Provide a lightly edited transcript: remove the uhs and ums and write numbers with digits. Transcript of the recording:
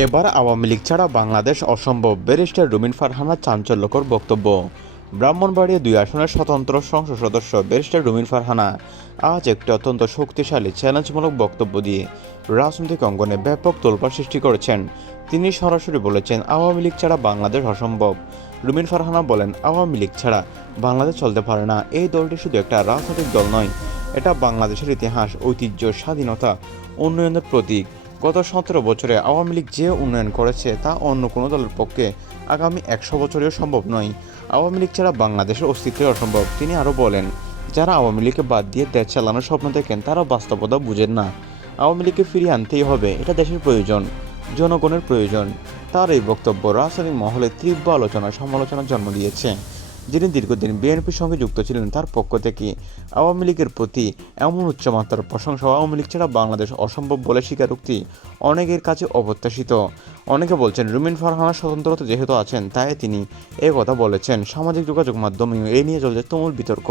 এবার আওয়ামী লীগ ছাড়া বাংলাদেশ অসম্ভব, ব্যারিস্টার রুমিন ফারহানার চাঞ্চল্যকর বক্তব্য। ব্রাহ্মণবাড়িয়া 2 আসনের স্বতন্ত্র সংসদ সদস্য ব্যারিস্টার রুমিন ফারহানা আজ একটি অত্যন্ত শক্তিশালী চ্যালেঞ্জমূলক বক্তব্য দিয়ে রাজনৈতিক অঙ্গনে ব্যাপক তোলপাড় সৃষ্টি করেছেন। তিনি সরাসরি বলেছেন, আওয়ামী লীগ ছাড়া বাংলাদেশ অসম্ভব। রুমিন ফারহানা বলেন, আওয়ামী লীগ ছাড়া বাংলাদেশ চলতে পারে না। এই দলটি শুধু একটা রাজনৈতিক দল নয়, এটা বাংলাদেশের ইতিহাস, ঐতিহ্য, স্বাধীনতা, উন্নয়নের প্রতীক। গত 17 বছরে আওয়ামী লীগ যে উন্নয়ন করেছে তা অন্য কোনো দলের পক্ষে আগামী 100 বছরেও সম্ভব নয়। আওয়ামী লীগ ছাড়া বাংলাদেশের অস্তিত্বই অসম্ভব। তিনি আরও বলেন, যারা আওয়ামী লীগকে বাদ দিয়ে দেশ চালানোর স্বপ্ন দেখেন তারা বাস্তবতা বুঝেন না। আওয়ামী লীগকে ফিরিয়ে আনতেই হবে, এটা দেশের প্রয়োজন, জনগণের প্রয়োজন। তার এই বক্তব্য রাজনৈতিক মহলে তীব্র আলোচনা সমালোচনার জন্ম দিয়েছে। যিনি দীর্ঘদিন বিএনপির সঙ্গে যুক্ত ছিলেন, তার পক্ষ থেকে আওয়ামী লীগের প্রতি এমন উচ্চমাত্রার প্রশংসা আওয়ামী লীগ ছাড়া বাংলাদেশ অসম্ভব বলে স্বীকারোক্তি অনেকের কাছে অপ্রত্যাশিত। অনেকে বলছেন, রুমিন ফারহানা স্বতন্ত্রতা যেহেতু আছেন তাই তিনি এ কথা বলেছেন। সামাজিক যোগাযোগ মাধ্যমেও এ নিয়ে চলছে তুমুল বিতর্ক।